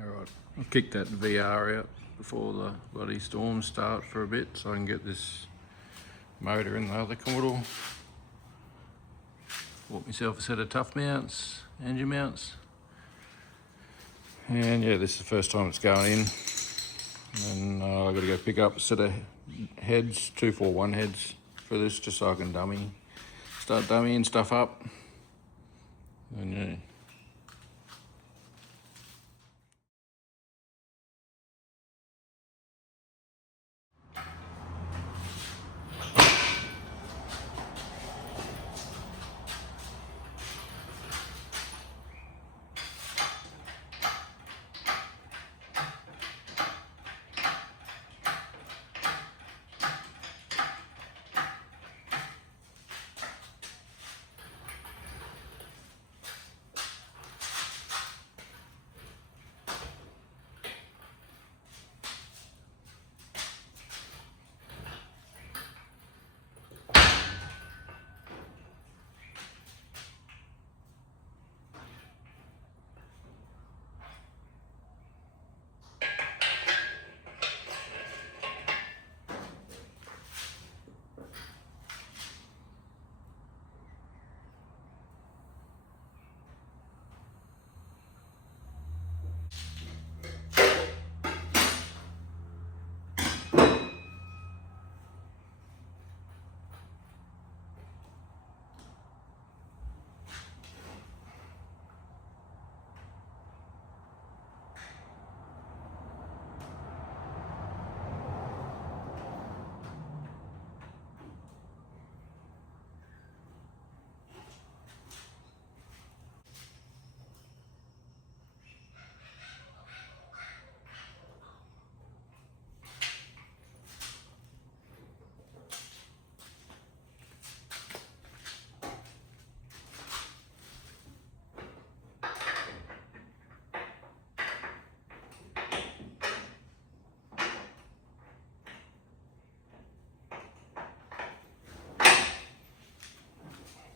Alright, I'll kick that VR out before the bloody storms start for a bit so I can get this motor in the other Commodore. Bought myself a set of tough mounts, engine mounts. And yeah, this is the first time it's going in. And I've got to go pick up a set of heads, 241 heads for this, just so I can start dummying stuff up. And yeah.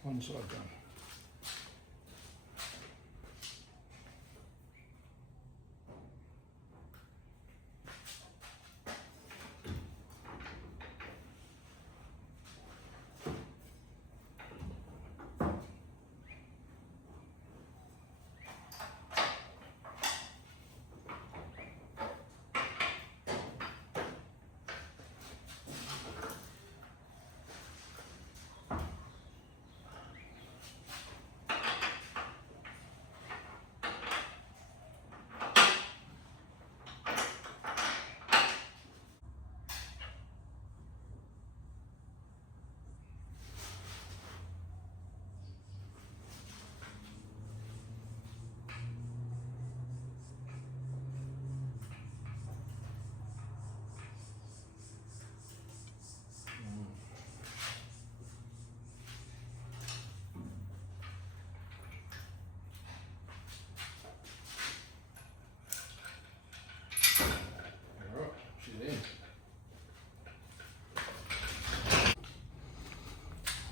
One side done.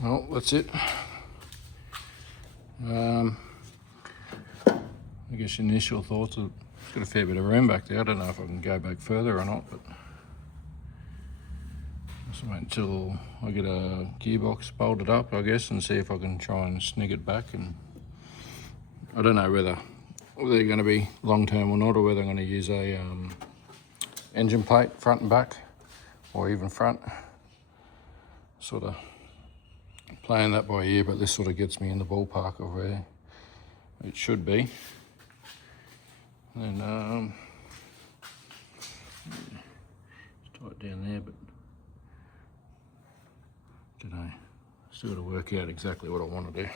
Well, that's it. I guess initial thoughts are it's got a fair bit of room back there. I don't know if I can go back further or not, but just wait until I get a gearbox bolted up, I guess, and see if I can try and snig it back. And I don't know whether they're going to be long term or not, or whether I'm going to use a engine plate front and back, or even front. Sort of playing that by ear, but this sort of gets me in the ballpark of where it should be. And it's tight down there, but don't know. Still got to work out exactly what I want to do.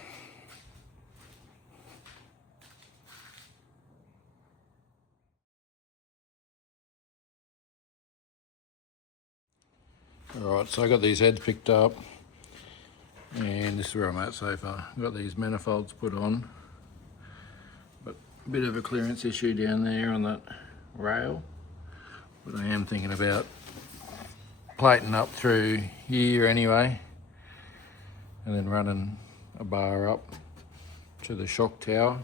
Alright, so I got these heads picked up, and this is where I'm at so far. I've got these manifolds put on, but a bit of a clearance issue down there on that rail. But I am thinking about plating up through here anyway, and then running a bar up to the shock tower,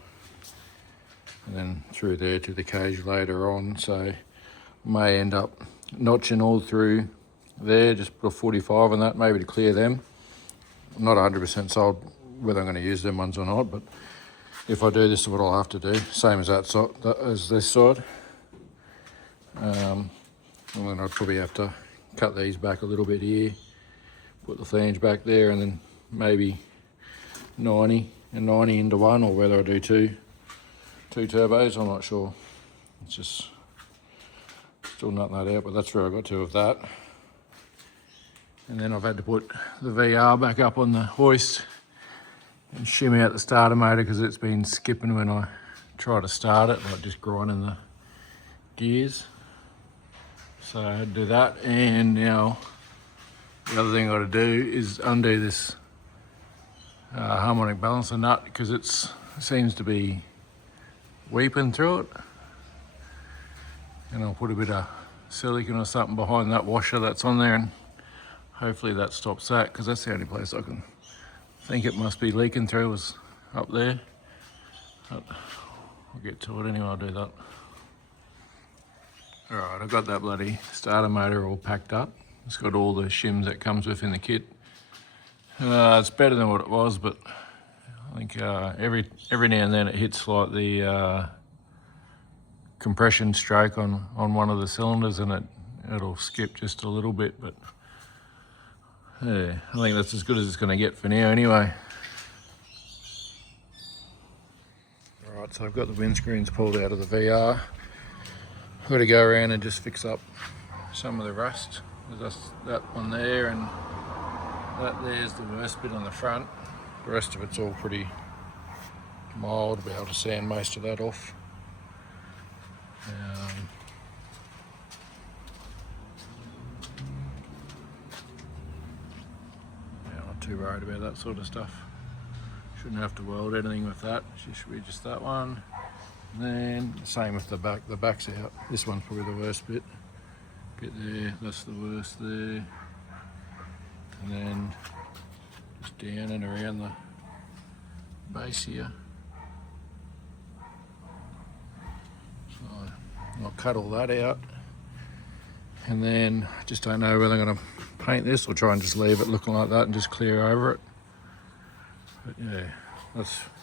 and then through there to the cage later on. So may end up notching all through there, just put a 45 on that, maybe to clear them. I'm not 100% sold whether I'm going to use them ones or not, but if I do, this is what I'll have to do. Same as that side, as this side. And then I'd probably have to cut these back a little bit here, put the flange back there, and then maybe 90 and 90 into one, or whether I do two turbos, I'm not sure. It's just still nutting that out, but that's where I got to with that. And then I've had to put the VR back up on the hoist and shimmy out the starter motor because it's been skipping when I try to start it, like just grinding the gears. So I had to do that, and now the other thing I got to do is undo this harmonic balancer nut because it seems to be weeping through it. And I'll put a bit of silicone or something behind that washer that's on there, and hopefully that stops that, because that's the only place I can think it must be leaking through was up there. But I'll get to it anyway, I'll do that. Alright, I've got that bloody starter motor all packed up. It's got all the shims that comes with in the kit. It's better than what it was, but I think every now and then it hits like the compression stroke on one of the cylinders, and it'll skip just a little bit, but yeah, I think that's as good as it's going to get for now anyway. Alright, so I've got the windscreens pulled out of the VR. I've got to go around and just fix up some of the rust. There's that one there, and that there's the worst bit on the front. The rest of it's all pretty mild. I'll be able to sand most of that off. Not too worried about that sort of stuff. Shouldn't have to weld anything with that. It should be just that one. And then same with the back. The back's out. This one's probably the worst bit. Bit there. That's the worst there. And then just down and around the base here. So I'll cut all that out, and then I just don't know whether I'm going to paint this or try and just leave it looking like that and just clear over it. But yeah,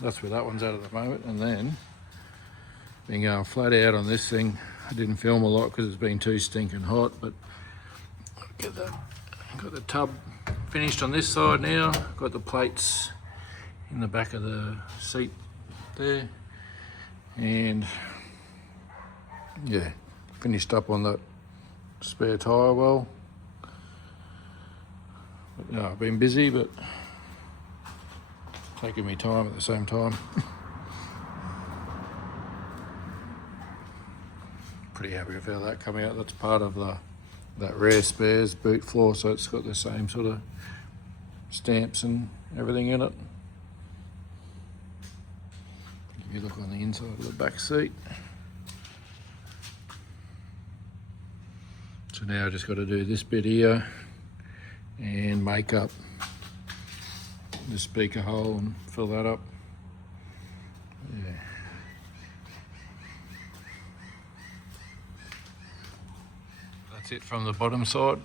that's where that one's at the moment. And then been going flat out on this thing. I didn't film a lot because it's been too stinking hot, but get that. Got the tub finished on this side now. Got the plates in the back of the seat there, and yeah, finished up on that spare tyre well. But, no, I've been busy, but taking me time at the same time. Pretty happy with how that come out. That's part of that Rare Spares boot floor, so it's got the same sort of stamps and everything in it. Give you a look on the inside of the back seat. So now I just got to do this bit here and make up the speaker hole and fill that up. Yeah. That's it from the bottom side.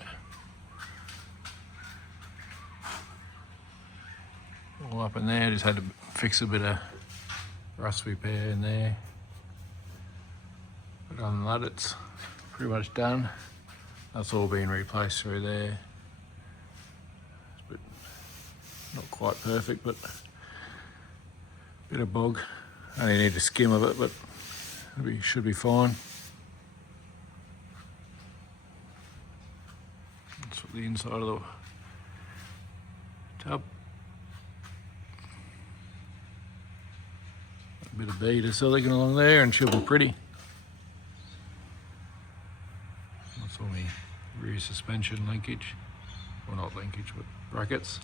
All up in there, just had to fix a bit of rust repair in there. But other than that, it's pretty much done. That's all been replaced through there. It's a bit, not quite perfect, but a bit of bog. Only need a skim of it, but should be fine. That's what the inside of the tub. A bit of bead of silicone along there and she'll be pretty. That's all my rear suspension linkage. Well, not linkage, but brackets.